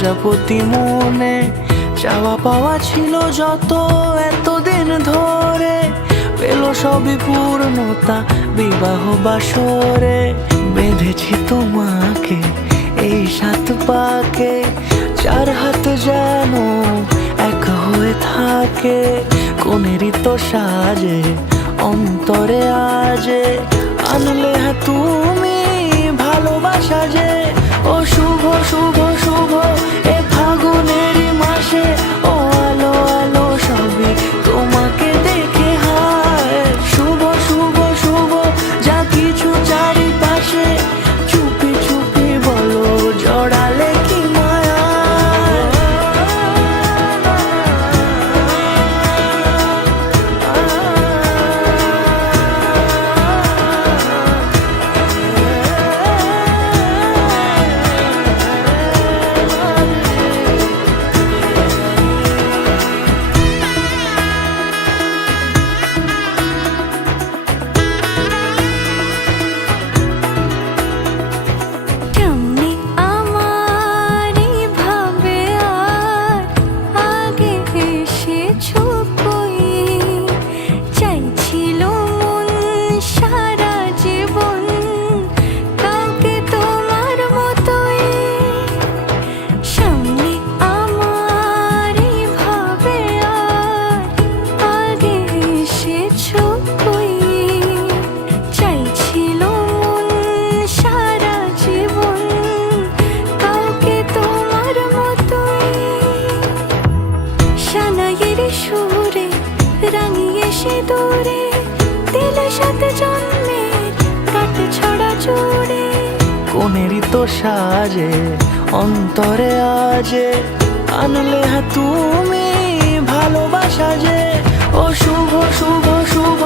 প্রজাপতি মনে চাওয়া পাওয়া ছিল যত এতদিন ধরে, পেল সবই পূর্ণতা বিবাহ বাসরে। বেঁধেছি তোমাকে এই 7 পাকে, 4 হাত যেন এক হয়ে থাকে। কোনেরই তো সাজে অন্তরে আজে, আনলে তুমি ভালোবাসা যে। ও শুভ শুভ শুভ এ ফাগুনেরই মাসে, ও আলো আলো সবই তোমাকে দেখে হায়। শুভ শুভ শুভ যা কিছু চারিপাশে, চুপি চুপি বলো জড়ালে কি মায়া। সুরে রাঙিয়ে সে দূরে দিলে 7 জন্মের কাট ছড়া জোড়ে। কোনেরই তো সাজে অন্তরে আজে, আনলে তুমি ভালোবাসা যে। ও শুভ শুভ শুভ